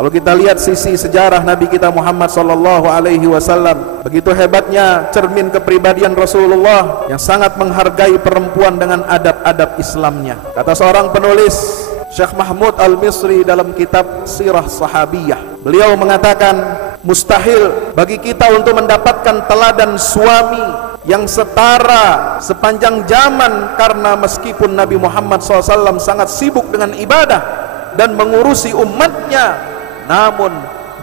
Kalau kita lihat sisi sejarah Nabi kita Muhammad sallallahu alaihi wasallam, begitu hebatnya cermin kepribadian Rasulullah yang sangat menghargai perempuan dengan adab-adab Islamnya. Kata seorang penulis, Syekh Mahmud Al-Misri, dalam kitab Sirah Sahabiyah, beliau mengatakan, mustahil bagi kita untuk mendapatkan teladan suami yang setara sepanjang zaman, karena meskipun Nabi Muhammad SAW sangat sibuk dengan ibadah dan mengurusi umatnya, namun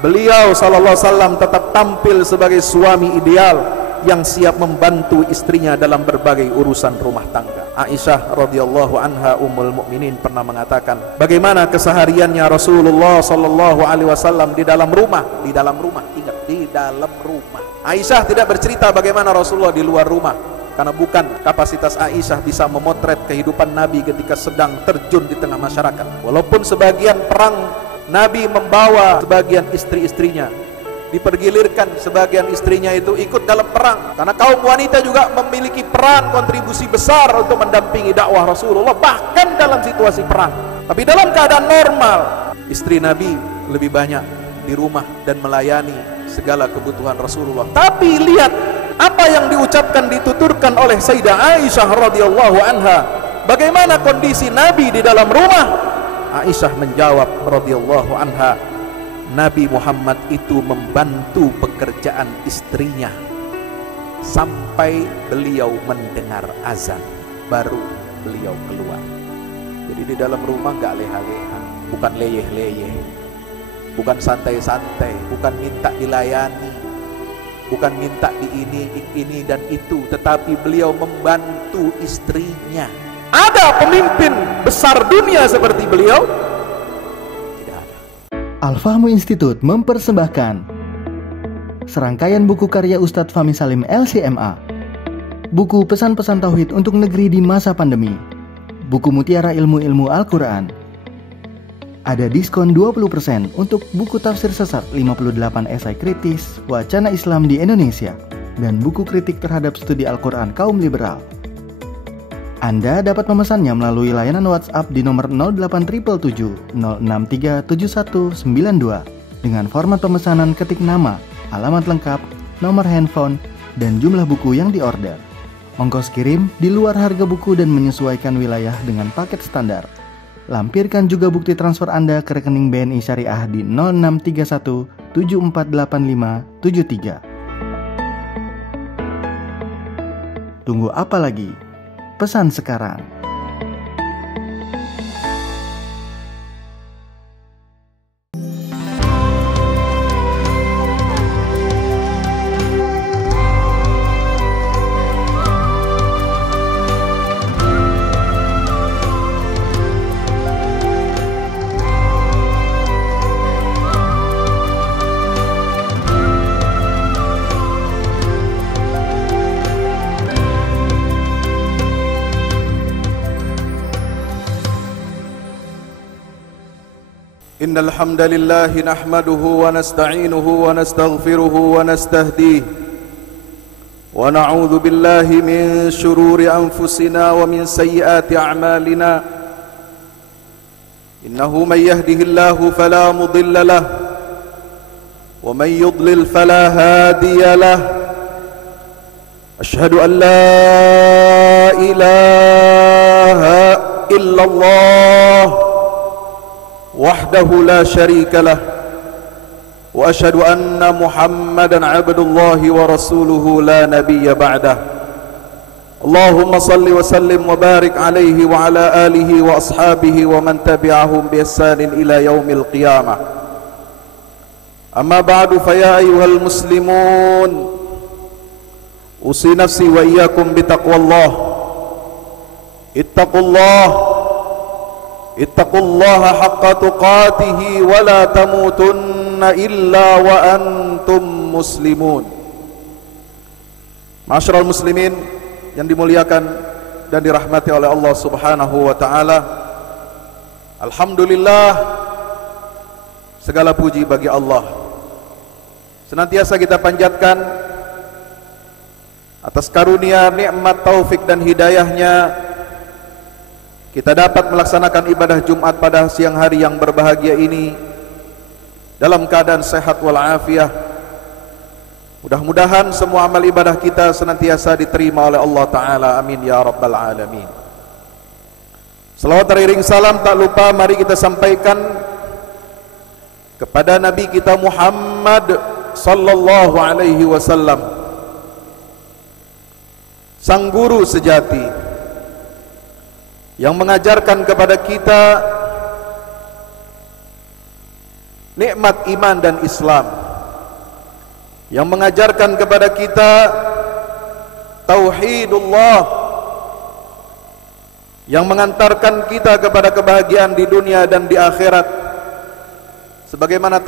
beliau SAW tetap tampil sebagai suami ideal yang siap membantu istrinya dalam berbagai urusan rumah tangga. Aisyah radhiyallahu anha ummul mukminin pernah mengatakan bagaimana kesehariannya Rasulullah sallallahu alaihi wasallam di dalam rumah. Ingat, di dalam rumah. Aisyah tidak bercerita bagaimana Rasulullah di luar rumah, karena bukan kapasitas Aisyah bisa memotret kehidupan Nabi ketika sedang terjun di tengah masyarakat. Walaupun sebagian perang Nabi membawa sebagian istri-istrinya, dipergilirkan sebagian istrinya itu ikut dalam perang, karena kaum wanita juga memiliki peran kontribusi besar untuk mendampingi dakwah Rasulullah bahkan dalam situasi perang. Tapi dalam keadaan normal, istri Nabi lebih banyak di rumah dan melayani segala kebutuhan Rasulullah. Tapi lihat apa yang diucapkan, dituturkan oleh Sayyidah Aisyah radhiyallahu anha, bagaimana kondisi Nabi di dalam rumah. Aisyah menjawab radhiyallahu anha, Nabi Muhammad itu membantu pekerjaan istrinya sampai beliau mendengar azan, baru beliau keluar. Jadi di dalam rumah gak leha-leha, bukan leyeh-leyeh, bukan santai-santai, bukan minta dilayani, bukan minta di ini dan itu, tetapi beliau membantu istrinya. Ada pemimpin besar dunia seperti beliau? Tidak ada. Al-Fahmu Institute mempersembahkan serangkaian buku karya Ustadz Fahmi Salim LCMA. Buku pesan-pesan tauhid untuk negeri di masa pandemi. Buku mutiara ilmu-ilmu Al-Quran. Ada diskon 20% untuk buku tafsir sesat 58 esai kritis wacana Islam di Indonesia dan buku kritik terhadap studi Al-Quran kaum liberal. Anda dapat memesannya melalui layanan WhatsApp di nomor 08777 063 7192 dengan format pemesanan ketik nama, alamat lengkap, nomor handphone, dan jumlah buku yang diorder. Ongkos kirim di luar harga buku dan menyesuaikan wilayah dengan paket standar. Lampirkan juga bukti transfer Anda ke rekening BNI Syariah di 0631 748573. Tunggu apa lagi? Pesan sekarang. إن الحمد لله نحمده ونستعينه ونستغفره ونستهديه ونعوذ بالله من شرور أنفسنا ومن سيئات أعمالنا إنه من يهده الله فلا مضل له ومن يضلل فلا هادي له أشهد أن لا إله إلا الله وحده لا شريك له وأشهد أن محمدا عبد الله ورسوله لا نبي بعده اللهم صل وسلم وبارك عليه وعلى آله وأصحابه ومن تبعهم بإحسان إلى يوم القيامة أما بعد فيا أيها المسلمون أوصي نفسي وإياكم بتقوى الله اتقوا الله حق تقاته ولا تموتن إلا وأنتم مسلمون. Ma'asyiral muslimin yang dimuliakan dan dirahmati oleh Allah Subhanahu wa taala. Alhamdulillah, segala puji bagi Allah. Senantiasa kita panjatkan atas karunia, nikmat, taufik dan hidayahnya kita dapat melaksanakan ibadah Jumat pada siang hari yang berbahagia ini dalam keadaan sehat walafiat. Mudah-mudahan semua amal ibadah kita senantiasa diterima oleh Allah Ta'ala. Amin ya Rabbal Alamin. Salawat teriring salam tak lupa mari kita sampaikan kepada Nabi kita Muhammad sallallahu alaihi wasallam, sang guru sejati yang mengajarkan kepada kita nikmat iman dan Islam, yang mengajarkan kepada kita tauhidullah, yang mengantarkan kita kepada kebahagiaan di dunia dan di akhirat. Sebagaimana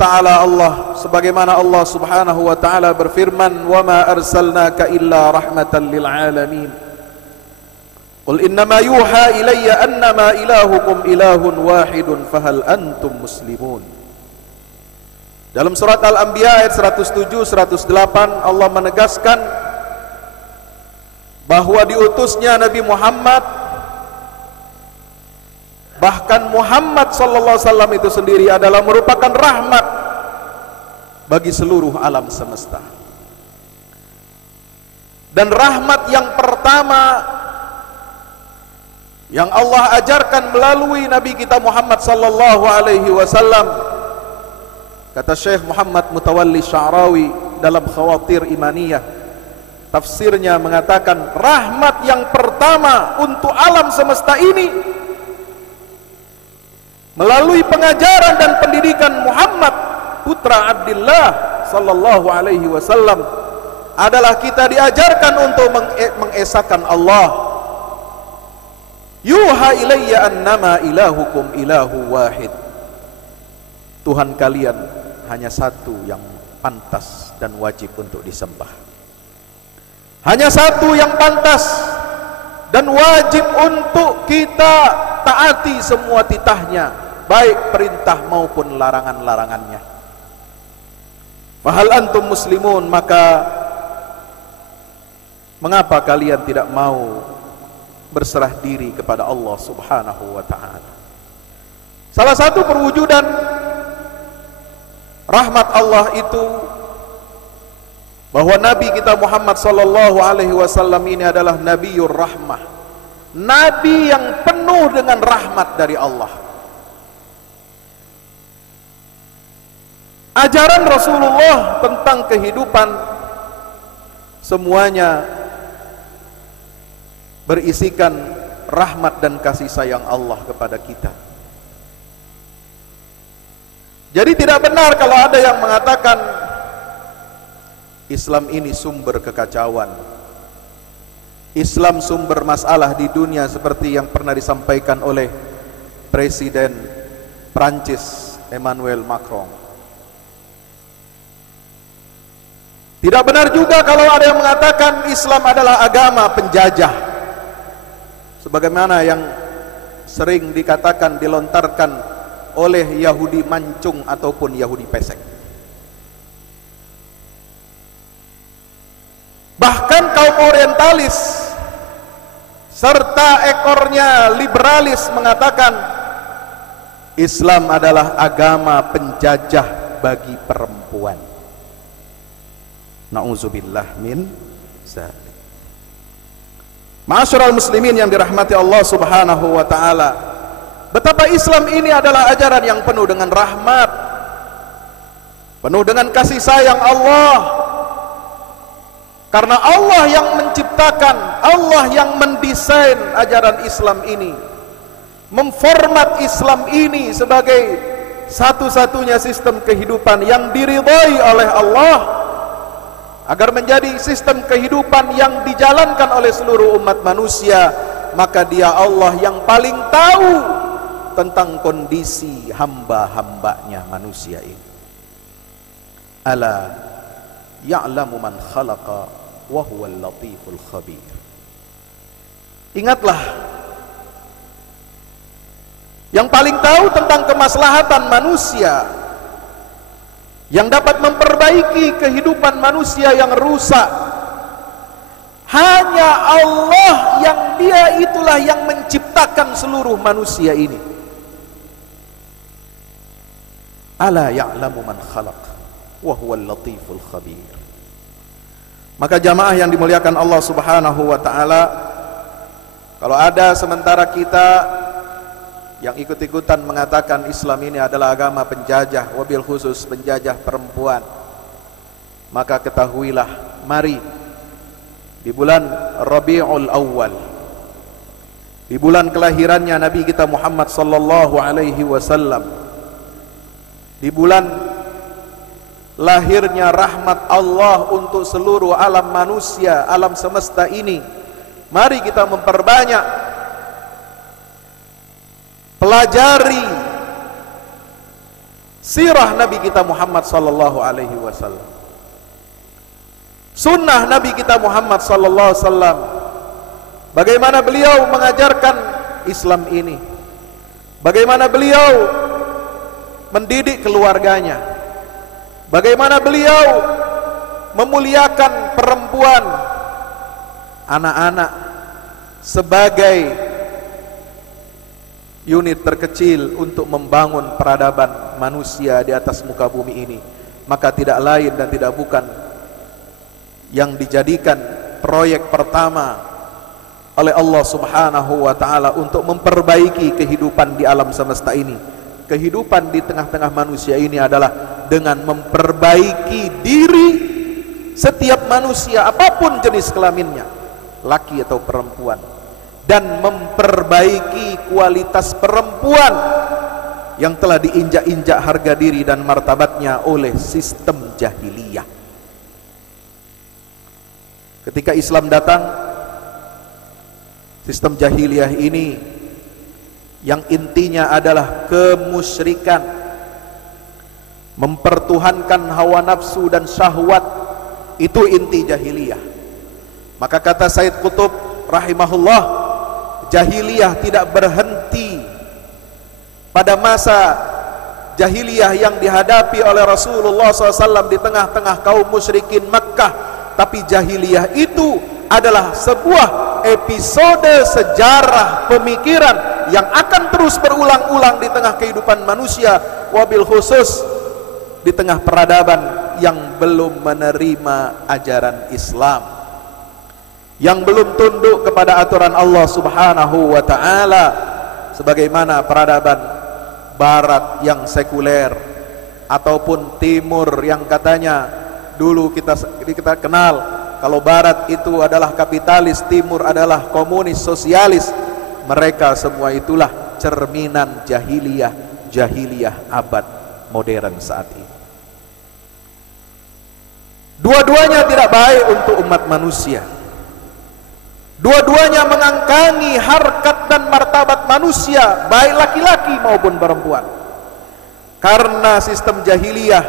Allah Subhanahu wa taala berfirman, "Wa ma arsalnaka illa rahmatan lil alamin. Qul innama yuha ilayya annama ilahukum ilahun wahidun fahal antum muslimun." Dalam surat Al-Anbiya ayat 107 108 Allah menegaskan bahwa diutusnya Nabi Muhammad, bahkan Muhammad sallallahu alaihi wasallam itu sendiri adalah merupakan rahmat bagi seluruh alam semesta. Dan rahmat yang pertama yang Allah ajarkan melalui Nabi kita Muhammad sallallahu alaihi wasallam, kata Syekh Muhammad Mutawalli Sya'rawi dalam Khawatir Imaniyah, tafsirnya mengatakan rahmat yang pertama untuk alam semesta ini melalui pengajaran dan pendidikan Muhammad putra Abdullah sallallahu alaihi wasallam adalah kita diajarkan untuk mengesahkan Allah. Yuha ilayya annama ilahukum ilahu wahid. Tuhan kalian hanya satu yang pantas dan wajib untuk disembah. Hanya satu yang pantas dan wajib untuk kita taati semua titahnya, baik perintah maupun larangan-larangannya. Fahal antum muslimun, maka mengapa kalian tidak mau berserah diri kepada Allah Subhanahu wa ta'ala? Salah satu perwujudan rahmat Allah itu bahwa Nabi kita Muhammad sallallahu alaihi wasallam ini adalah Nabiur Rahmah, Nabi yang penuh dengan rahmat dari Allah. Ajaran Rasulullah tentang kehidupan semuanya berisikan rahmat dan kasih sayang Allah kepada kita. Jadi tidak benar kalau ada yang mengatakan Islam ini sumber kekacauan, Islam sumber masalah di dunia, seperti yang pernah disampaikan oleh Presiden Prancis Emmanuel Macron. Tidak benar juga kalau ada yang mengatakan Islam adalah agama penjajah, sebagaimana yang sering dikatakan, dilontarkan oleh Yahudi mancung ataupun Yahudi pesek. Bahkan kaum orientalis serta ekornya liberalis mengatakan Islam adalah agama penjajah bagi perempuan. Na'udzubillah min dzalik. Ma'asyiral muslimin yang dirahmati Allah Subhanahu wa taala, betapa Islam ini adalah ajaran yang penuh dengan rahmat, penuh dengan kasih sayang Allah. Karena Allah yang menciptakan, Allah yang mendesain ajaran Islam ini, memformat Islam ini sebagai satu-satunya sistem kehidupan yang diridhai oleh Allah, agar menjadi sistem kehidupan yang dijalankan oleh seluruh umat manusia. Maka Dia Allah yang paling tahu tentang kondisi hamba-hambanya manusia ini. Ala ya'lamu man khalaqa wa huwal latiful khabir. Ingatlah, yang paling tahu tentang kemaslahatan manusia, yang dapat memperbaiki kehidupan manusia yang rusak, hanya Allah, yang Dia itulah yang menciptakan seluruh manusia ini. Ala ya'lamu man khalaq wa huwal latiful khabir. Maka jamaah yang dimuliakan Allah Subhanahu wa taala, kalau ada sementara kita yang ikut-ikutan mengatakan Islam ini adalah agama penjajah, wabil khusus penjajah perempuan, maka ketahuilah, mari di bulan Rabiul Awal, di bulan kelahirannya Nabi kita Muhammad sallallahu alaihi wasallam, di bulan lahirnya rahmat Allah untuk seluruh alam manusia, alam semesta ini, mari kita memperbanyak pelajari sirah Nabi kita Muhammad sallallahu alaihi wasallam, sunnah Nabi kita Muhammad sallallahu alaihi wasallam, bagaimana beliau mengajarkan Islam ini, bagaimana beliau mendidik keluarganya, bagaimana beliau memuliakan perempuan, anak-anak sebagai unit terkecil untuk membangun peradaban manusia di atas muka bumi ini. Maka tidak lain dan tidak bukan yang dijadikan proyek pertama oleh Allah Subhanahu wa taala untuk memperbaiki kehidupan di alam semesta ini. Kehidupan di tengah-tengah manusia ini adalah dengan memperbaiki diri setiap manusia apapun jenis kelaminnya, laki atau perempuan, dan memperbaiki kualitas perempuan yang telah diinjak-injak harga diri dan martabatnya oleh sistem jahiliyah. Ketika Islam datang, sistem jahiliyah ini yang intinya adalah kemusyrikan, mempertuhankan hawa nafsu dan syahwat, itu inti jahiliyah. Maka kata Said Qutb rahimahullah, jahiliyah tidak berhenti pada masa jahiliyah yang dihadapi oleh Rasulullah SAW di tengah-tengah kaum musyrikin Makkah, tapi jahiliyah itu adalah sebuah episode sejarah pemikiran yang akan terus berulang-ulang di tengah kehidupan manusia, wabil khusus di tengah peradaban yang belum menerima ajaran Islam, yang belum tunduk kepada aturan Allah Subhanahu wa taala, sebagaimana peradaban barat yang sekuler ataupun timur yang katanya dulu kita kenal kalau barat itu adalah kapitalis, timur adalah komunis sosialis. Mereka semua itulah cerminan jahiliyah abad modern saat ini. Dua-duanya tidak baik untuk umat manusia. Dua-duanya mengangkangi harkat dan martabat manusia, baik laki-laki maupun perempuan. Karena sistem jahiliyah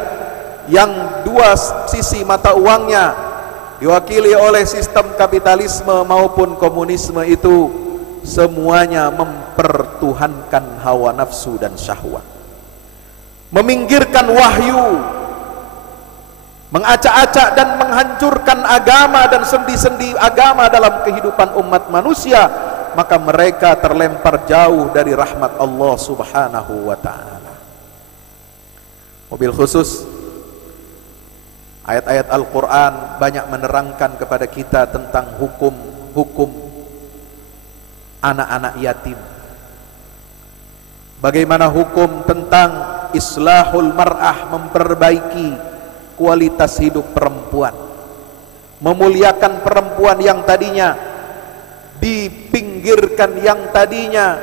yang dua sisi mata uangnya diwakili oleh sistem kapitalisme maupun komunisme itu semuanya mempertuhankan hawa nafsu dan syahwat, meminggirkan wahyu, mengacak-acak dan menghancurkan agama dan sendi-sendi agama dalam kehidupan umat manusia. Maka mereka terlempar jauh dari rahmat Allah Subhanahu wa ta'ala. Mobil khusus ayat-ayat Al-Quran banyak menerangkan kepada kita tentang hukum anak-anak yatim. Bagaimana hukum tentang islahul mar'ah, memperbaiki kualitas hidup perempuan, memuliakan perempuan yang tadinya dipinggirkan, yang tadinya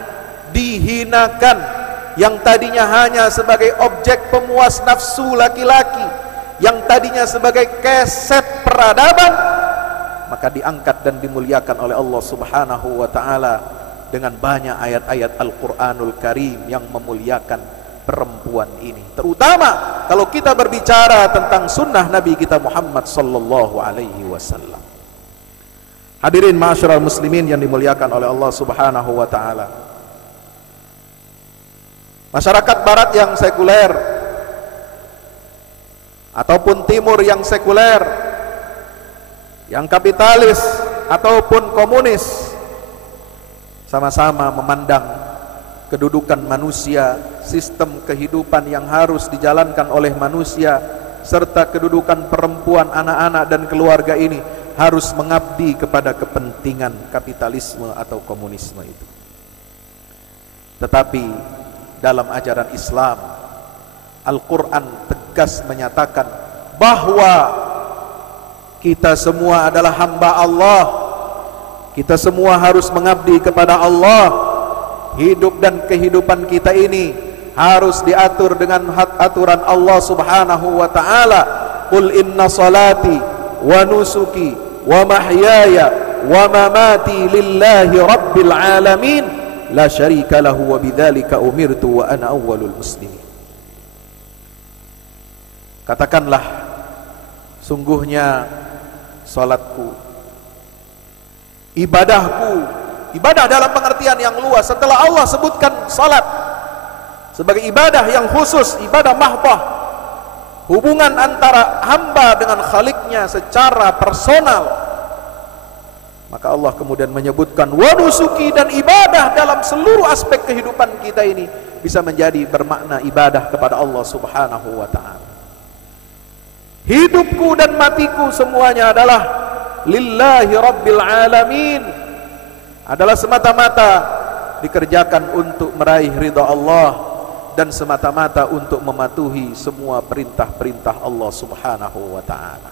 dihinakan, yang tadinya hanya sebagai objek pemuas nafsu laki-laki, yang tadinya sebagai keset peradaban, maka diangkat dan dimuliakan oleh Allah Subhanahu wa ta'ala dengan banyak ayat-ayat Al-Quranul Karim yang memuliakan perempuan ini. Terutama kalau kita berbicara tentang sunnah Nabi kita Muhammad sallallahu alaihi wasallam. Hadirin ma'asyiral muslimin yang dimuliakan oleh Allah Subhanahu wa ta'ala. Masyarakat barat yang sekuler ataupun timur yang sekuler, yang kapitalis ataupun komunis, sama-sama memandang kedudukan manusia, sistem kehidupan yang harus dijalankan oleh manusia, serta kedudukan perempuan, anak-anak dan keluarga ini harus mengabdi kepada kepentingan kapitalisme atau komunisme itu. Tetapi dalam ajaran Islam, Al-Quran tegas menyatakan bahwa kita semua adalah hamba Allah. Kita semua harus mengabdi kepada Allah. Hidup dan kehidupan kita ini harus diatur dengan aturan Allah Subhanahu wa ta'ala. Qul inna salati wa nusuki wa mahyaya wa mamati lillahi rabbil alamin la syarika lahu wa bidzalika umirtu wa ana awwalul muslimin. Katakanlah, sungguhnya salatku, ibadahku, ibadah dalam pengertian yang luas. Setelah Allah sebutkan salat sebagai ibadah yang khusus, ibadah mahdah, hubungan antara hamba dengan Khaliknya secara personal, maka Allah kemudian menyebutkan wa nusuki, dan ibadah dalam seluruh aspek kehidupan kita ini bisa menjadi bermakna ibadah kepada Allah Subhanahu wa ta'ala. Hidupku dan matiku semuanya adalah lillahi rabbil alamin, adalah semata-mata dikerjakan untuk meraih ridha Allah dan semata-mata untuk mematuhi semua perintah-perintah Allah Subhanahu wa ta'ala.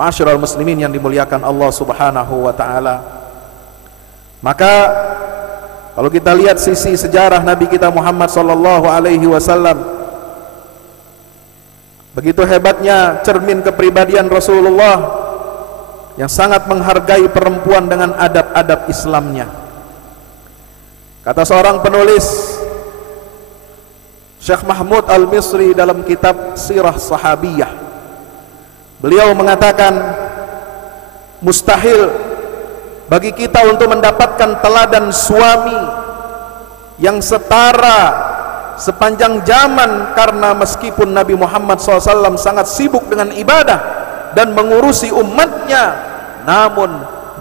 Ma'asyiral muslimin yang dimuliakan Allah Subhanahu wa ta'ala, maka kalau kita lihat sisi sejarah Nabi kita Muhammad sallallahu alaihi wasallam, begitu hebatnya cermin kepribadian Rasulullah yang sangat menghargai perempuan dengan adab-adab Islamnya. Kata seorang penulis, Syekh Mahmud Al-Misri, dalam kitab Sirah Sahabiyah, beliau mengatakan mustahil bagi kita untuk mendapatkan teladan suami yang setara sepanjang zaman, karena meskipun Nabi Muhammad SAW sangat sibuk dengan ibadah dan mengurusi umatnya, namun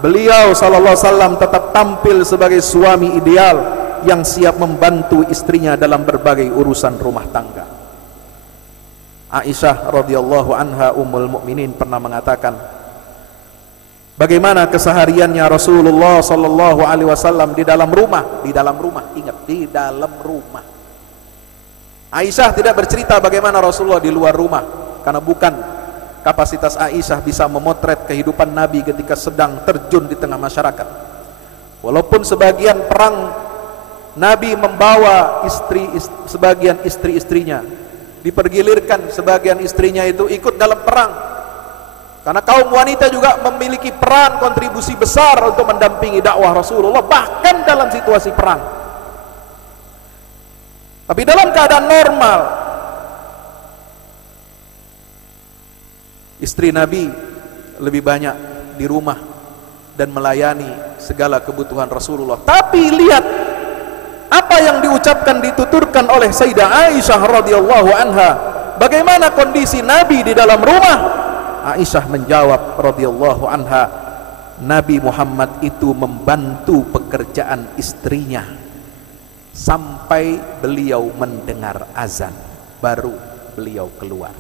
beliau SAW tetap tampil sebagai suami ideal yang siap membantu istrinya dalam berbagai urusan rumah tangga. Aisyah radhiyallahu anha ummul mukminin pernah mengatakan bagaimana kesehariannya Rasulullah sallallahu alaihi wasallam di dalam rumah. Ingat, di dalam rumah. Aisyah tidak bercerita bagaimana Rasulullah di luar rumah, karena bukan kapasitas Aisyah bisa memotret kehidupan Nabi ketika sedang terjun di tengah masyarakat. Walaupun sebagian perang Nabi membawa sebagian istri-istrinya, dipergilirkan sebagian istrinya itu ikut dalam perang, karena kaum wanita juga memiliki peran kontribusi besar untuk mendampingi dakwah Rasulullah bahkan dalam situasi perang. Tapi dalam keadaan normal, istri Nabi lebih banyak di rumah dan melayani segala kebutuhan Rasulullah. Tapi lihat apa yang diucapkan, dituturkan oleh Sayyidah Aisyah radhiyallahu anha, bagaimana kondisi Nabi di dalam rumah. Aisyah menjawab radhiyallahu anha, Nabi Muhammad itu membantu pekerjaan istrinya sampai beliau mendengar azan, baru beliau keluar.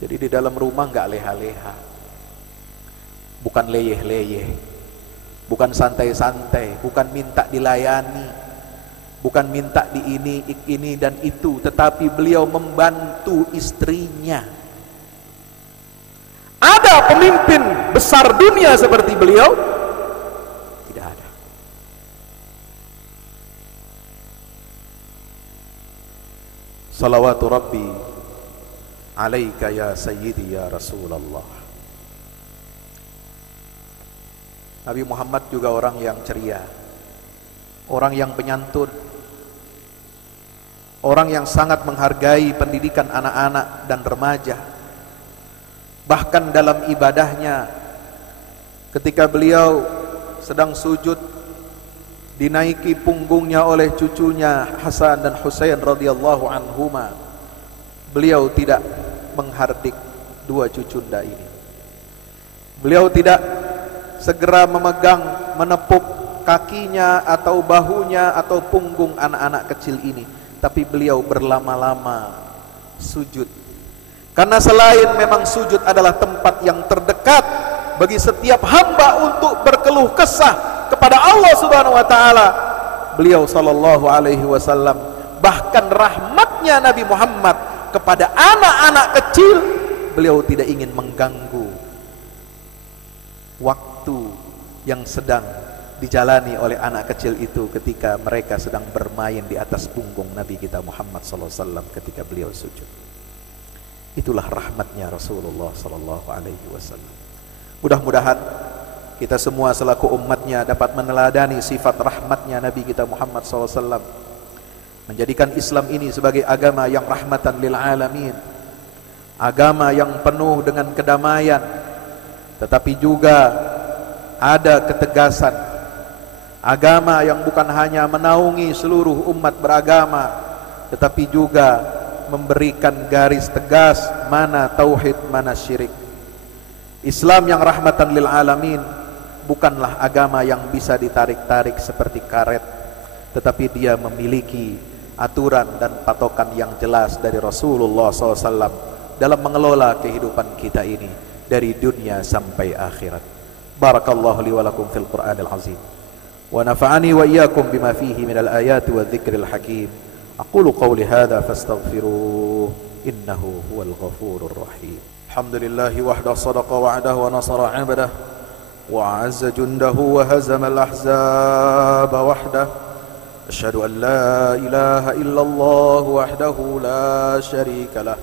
Jadi di dalam rumah nggak leha-leha, bukan leyeh-leyeh, bukan santai-santai, bukan minta dilayani, bukan minta di ini dan itu, tetapi beliau membantu istrinya. Ada pemimpin besar dunia seperti beliau? Tidak ada. Salawatu Rabbi alaika ya sayyidi ya Rasulullah. Nabi Muhammad juga orang yang ceria, orang yang penyantun, orang yang sangat menghargai pendidikan anak-anak dan remaja. Bahkan dalam ibadahnya, ketika beliau sedang sujud, dinaiki punggungnya oleh cucunya Hasan dan Husain radhiyallahu anhuma, beliau tidak menghardik dua cucunda ini. Beliau tidak segera memegang, menepuk kakinya atau bahunya atau punggung anak-anak kecil ini, tapi beliau berlama-lama sujud. Karena selain memang sujud adalah tempat yang terdekat bagi setiap hamba untuk berkeluh kesah kepada Allah Subhanahu wa taala, beliau sallallahu alaihi wasallam, bahkan rahmatnya Nabi Muhammad kepada anak-anak kecil, beliau tidak ingin mengganggu waktu yang sedang dijalani oleh anak kecil itu ketika mereka sedang bermain di atas punggung Nabi kita Muhammad SAW ketika beliau sujud. Itulah rahmatnya Rasulullah SAW. Mudah-mudahan kita semua selaku umatnya dapat meneladani sifat rahmatnya Nabi kita Muhammad SAW, menjadikan Islam ini sebagai agama yang rahmatan lil alamin, agama yang penuh dengan kedamaian, tetapi juga ada ketegasan, agama yang bukan hanya menaungi seluruh umat beragama, tetapi juga memberikan garis tegas mana tauhid, mana syirik. Islam yang rahmatan lil alamin bukanlah agama yang bisa ditarik-tarik seperti karet, tetapi dia memiliki aturan dan patokan yang jelas dari Rasulullah SAW dalam mengelola kehidupan kita ini dari dunia sampai akhirat. Barakallahu li wa lakum fil Qur'anil azim wa nafa'ani wa iyyakum bima fihi minal ayati wa dzikril hakim. Aqulu qawli hadza fastaghfiruh innahu huwal ghafurur rahim. Alhamdulillahi wahdahu sadaqa wa'dahu wa nasara 'abdahu wa 'azza jundahu wa hazama al-ahzaba wahdahu. Asyhadu an la ilaha illallah wahdahu la syarika lah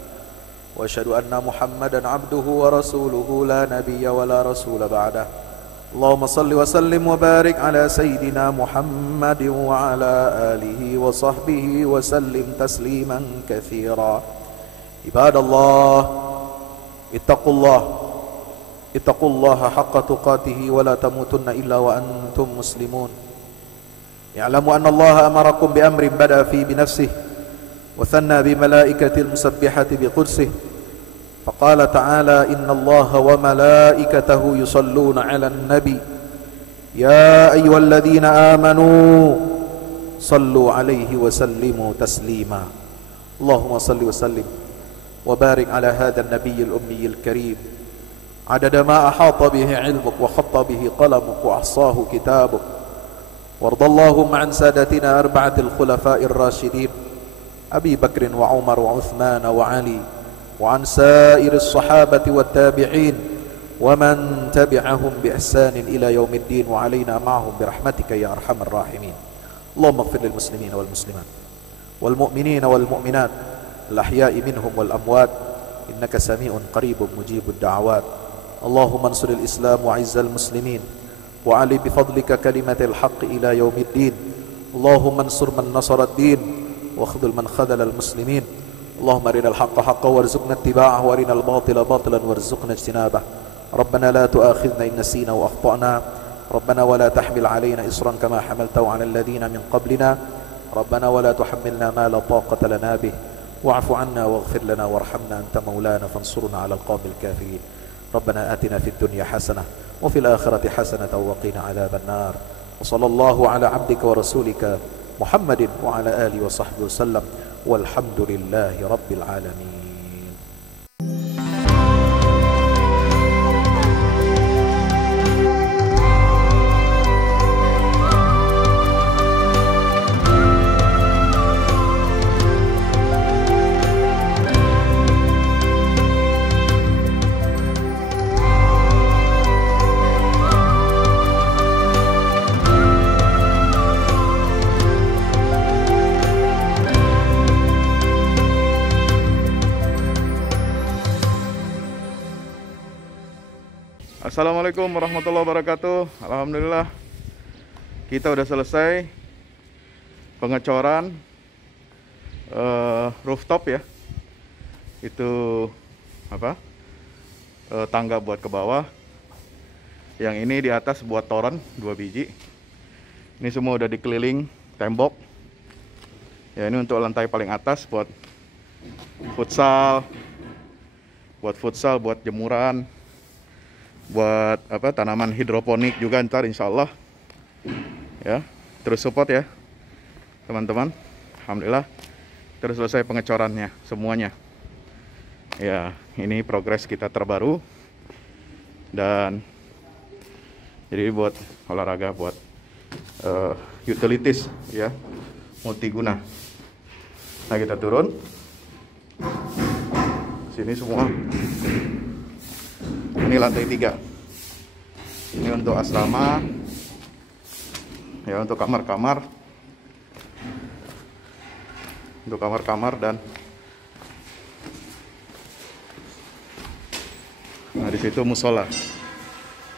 wa asyhadu anna Muhammadan 'abduhu wa rasuluhu la nabiyya wa la rasula ba'dah. Allahumma salli wa sallim wa barik ala sayyidina Muhammadin wa ala alihi wa sahbihi wa sallim tasliman katsira. Ibadallah, ittaqullaha haqqa tuqatih wa la tamutunna illa wa antum muslimun. Ya'lamu anna Allah amarakum bi amrin bada fi bi nafsihi wa thanna bi malaikatil musabbihati bi qudsih. فقال تعالى إن الله وملائكته يصلون على النبي يا أيها الذين آمنوا صلوا عليه وسلموا تسليما. اللهم صل وسلم وبارك على هذا النبي الأمي الكريم عدد ما أحاط به علمك وخط به قلمك وأحصاه كتابك. وارض اللهم عن سادتنا أربعة الخلفاء الراشدين أبي بكر وعمر وعثمان وعلي وعن سائر الصحابة والتابعين ومن تبعهم بإحسان إلى يوم الدين وعلينا معهم برحمتك يا أرحم الراحمين. اللهم اغفر للمسلمين والمسلمات والمؤمنين والمؤمنات الأحياء منهم والأموات إنك سميع قريب مجيب الدعوات. اللهم انصر الإسلام وعز المسلمين وعلي بفضلك كلمة الحق إلى يوم الدين. اللهم انصر من نصر الدين واخذل من خذل المسلمين. اللهم أرنا الحق حقا وارزقنا اتباعه وأرنا الباطل باطلا وارزقنا اجتنابه. ربنا لا تؤاخذنا إن نسينا وأخطأنا. ربنا ولا تحمل علينا إصرا كما حملته على الذين من قبلنا. ربنا ولا تحملنا ما لا طاقة لنا به واعف عنا واغفر لنا وارحمنا أنت مولانا فانصرنا على القوم الكافرين. ربنا آتنا في الدنيا حسنة وفي الآخرة حسنة وقنا عذاب النار. وصلى الله على عبدك ورسولك محمد وعلى آله وصحبه وسلم والحمد لله رب العالمين. Assalamualaikum warahmatullahi wabarakatuh. Alhamdulillah kita udah selesai pengecoran rooftop ya. Itu apa? Tangga buat ke bawah. Yang ini di atas buat toren 2 biji. Ini semua udah dikeliling tembok. Ya, ini untuk lantai paling atas buat futsal, buat jemuran, buat apa, tanaman hidroponik juga ntar insya Allah. Ya, terus support ya teman-teman. Alhamdulillah terus selesai pengecorannya semuanya. Ya, ini progres kita terbaru. Dan jadi buat olahraga, buat utilities ya, multiguna. Nah, kita turun sini semua. Ini lantai 3. Ini untuk asrama ya, untuk kamar-kamar, dan nah di situ musola.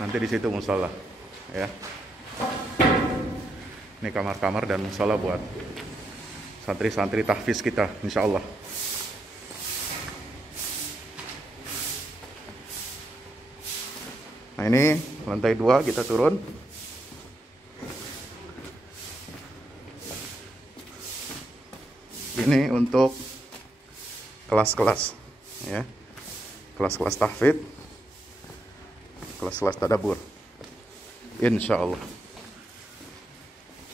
Nanti di situ musola ya. Ini kamar-kamar dan musola buat santri-santri tahfiz kita, insya Allah. Nah, ini lantai 2 kita turun. Ini untuk kelas-kelas ya. Kelas-kelas tahfidz, kelas-kelas tadabbur. Insya Allah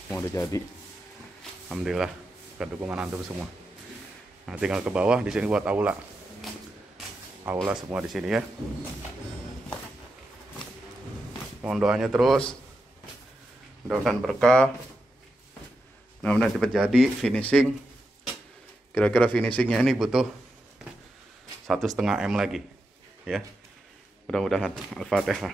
mau udah jadi. Alhamdulillah, ke dukungan antum semua. Nah, tinggal ke bawah, di sini buat aula. Aula semua di sini ya. Mohon doanya terus, mudah-mudahan berkah, mudah-mudahan cepat jadi finishing. Kira-kira finishingnya ini butuh 1,5 M lagi ya. Mudah-mudahan. Al-Fatihah.